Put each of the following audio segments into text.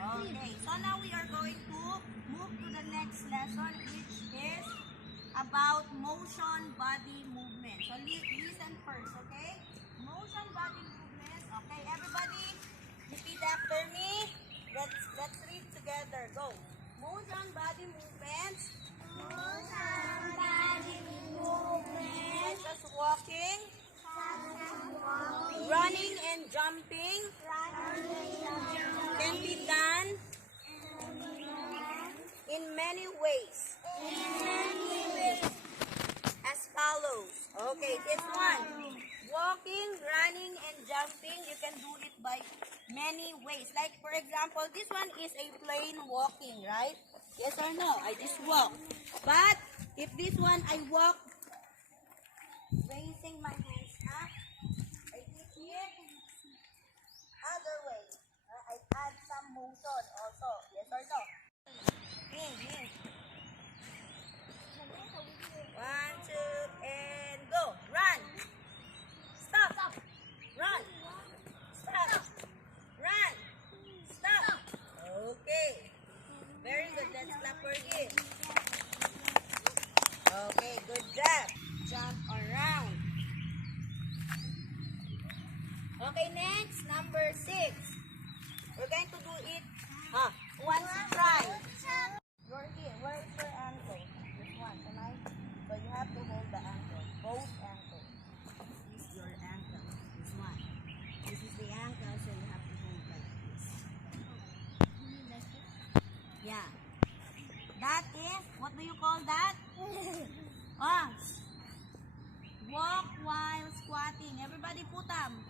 Okay, so now we are going to move to the next lesson, which is about motion body movement. So listen first, okay? Motion body movement. Okay, everybody, repeat after me. Let's read together. Go. Motion body movements. Motion body movement. Such as walking, running and jumping can be done in many ways. As follows. Okay, this one. Walking, running, and jumping, you can do it by many ways. Like, for example, this one is a plain walking, right? Yes or no? I just walk. But, if this one, I walk raising my hands up, I did here, other way. I add some motion also. Yes or no? Here. 1, 2, and go. Run. Stop. Run. Stop. Run. Stop. Okay. Very good. Let's clap for him. Okay, good job. Jump around. Okay, next, number 6. We're going to do it. Who wants to try? You're here. Where is your ankle? This one, tonight. So you have to hold the ankle. Both ankles. This is your ankle. This one. This is the ankle, so you have to hold like this. Yeah. That is, what do you call that? Walk while squatting. Everybody put them.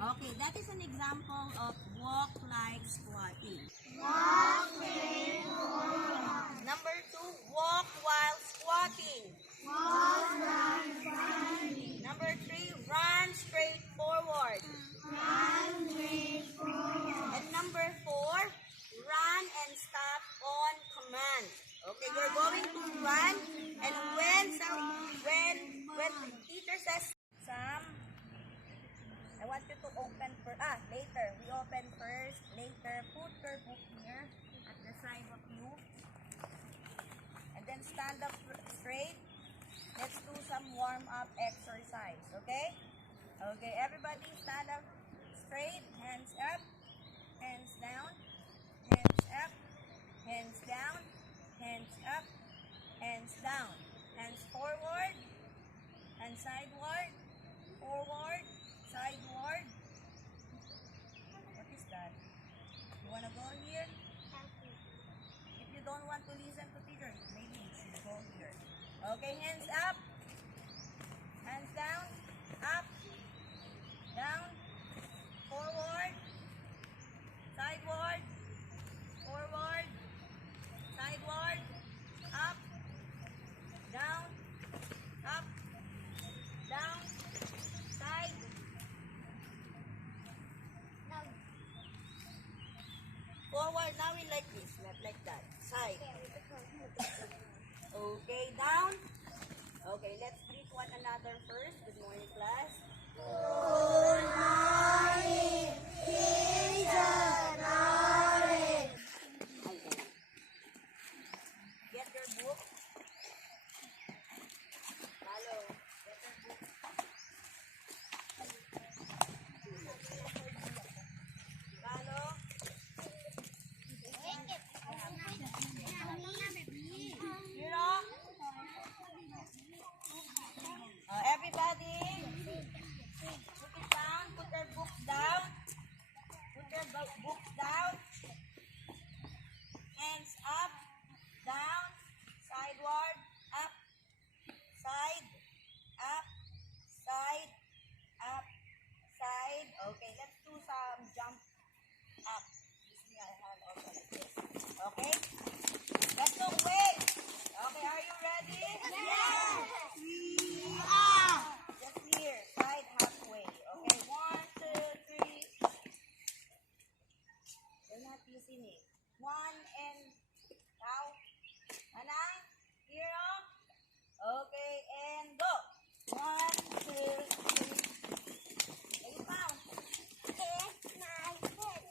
Okay, that is an example of walk like squatting. Number 2, walk while squatting. Number 3, run straight forward. And number 4, run and stop on command. Okay, you're going to run, and when teacher says some, I want you to open later. We open first, later. Put your book here at the side of you. And then stand up straight. Let's do some warm-up exercise, okay? Okay, everybody stand up straight. Hands up, hands down, hands up, hands down, hands up, hands down. Hands forward, and sideward, forward, sideward. What is that? You want to go here? If you don't want to listen to teacher, maybe you should go here. Okay, hands up. Hands down. Up. Down. Forward. Sideward. Forward. Sideward. Up. Down. Up. Down. Side. Forward. Now we like this, not like that. Side. Okay, down. Okay, let's greet one another first. Good morning, class. Good morning, teacher Lauren. Okay. Get your book. Hello. Get your book. Hello. Hero. Everybody, put it down. Put your books down. Put your books down. Hands up, down, sideward, up, side, up, side, up, side. Okay, let's do some jump up. This me, I have also like this. Okay? Let's go. Wait. Okay, are you ready? Yes. Just here, side halfway. Okay, 1, 2, 3. You're not using it. 1 and now. Anang, hero. Okay, and go. 1, 2, 3. Are you found? 8, 9, 10,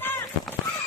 Stop!